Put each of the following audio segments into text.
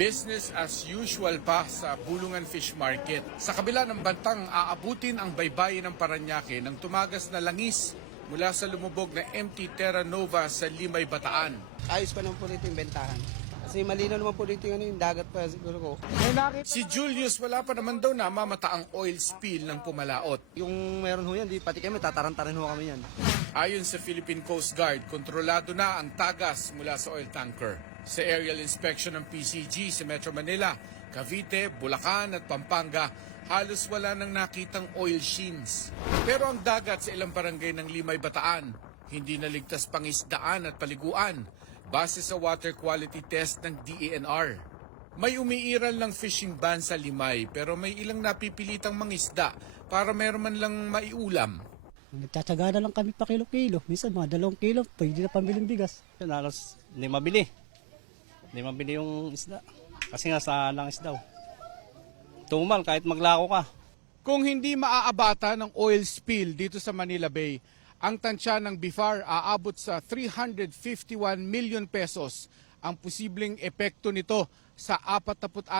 Business as usual pa sa Bulungan Fish Market. Sa kabila ng bantang aabutin ang baybayin ng Parañaque ng tumagas na langis mula sa lumubog na MT Terra Nova sa Limay, Bataan. Ayos pa naman po dito yung bentahan. Kasi malinaw naman po dito yung dagat pa siguro ko. Si Julius wala pa naman daw namamata ang oil spill ng pumalaot. Yung meron ho yan, di pati kami, tataran-taran ho kami yan. Ayon sa Philippine Coast Guard, kontrolado na ang tagas mula sa oil tanker. Sa aerial inspection ng PCG sa Metro Manila, Cavite, Bulacan at Pampanga, halos wala nang nakitang oil sheens. Pero ang dagat sa ilang barangay ng Limay, Bataan, hindi naligtas pangisdaan at paliguan base sa water quality test ng DENR. May umiiral ng fishing ban sa Limay pero may ilang napipilitang mangisda para meron man lang maiulam. Nagtsatsaga na lang kami pa kilo-kilo. Minsan mga 2 kilo, pwede na pambiling bigas. Halos hindi mabili. Hindi mabili yung isda. Kasi nga sa langis daw. Tumal kahit maglako ka. Kung hindi maaabata ng oil spill dito sa Manila Bay, ang tansya ng BIFAR aabot sa 351 million pesos ang posibleng epekto nito sa 46,000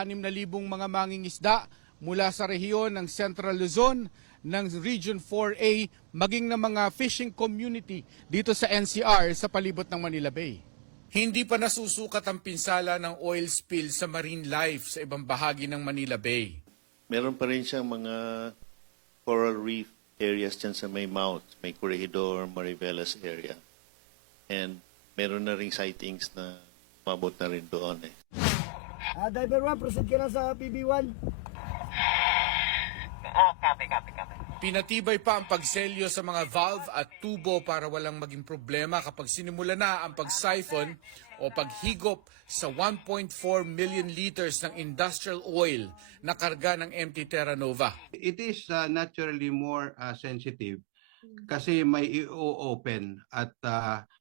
mga mangingisda mula sa rehiyon ng Central Luzon, ng Region 4A, maging ng mga fishing community dito sa NCR sa palibot ng Manila Bay. Hindi pa nasusukat ang pinsala ng oil spill sa marine life sa ibang bahagi ng Manila Bay. Meron pa rin siyang mga coral reef areas dyan sa may mouth, may Corregidor, Mariveles area. And meron na ring sightings na umabot na rin doon eh. Diver 1, proceed ka na sa PB1. Copy. Pinatibay pa ang pagselyo sa mga valve at tubo para walang maging problema kapag sinimula na ang pag-siphon o paghigop sa 1.4 million liters ng industrial oil na karga ng MT Terra Nova. It is naturally more sensitive kasi may i-open at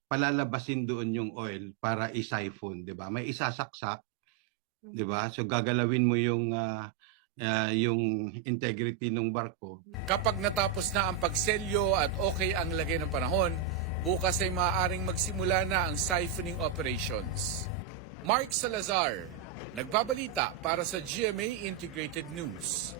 palalabasin doon yung oil para i-siphon, 'di ba? May isasaksak, 'di ba? So gagalawin mo yung integrity ng barko. Kapag natapos na ang pagselyo at okay ang lagay ng panahon, bukas ay maaaring magsimula na ang siphoning operations. Mark Salazar, nagbabalita para sa GMA Integrated News.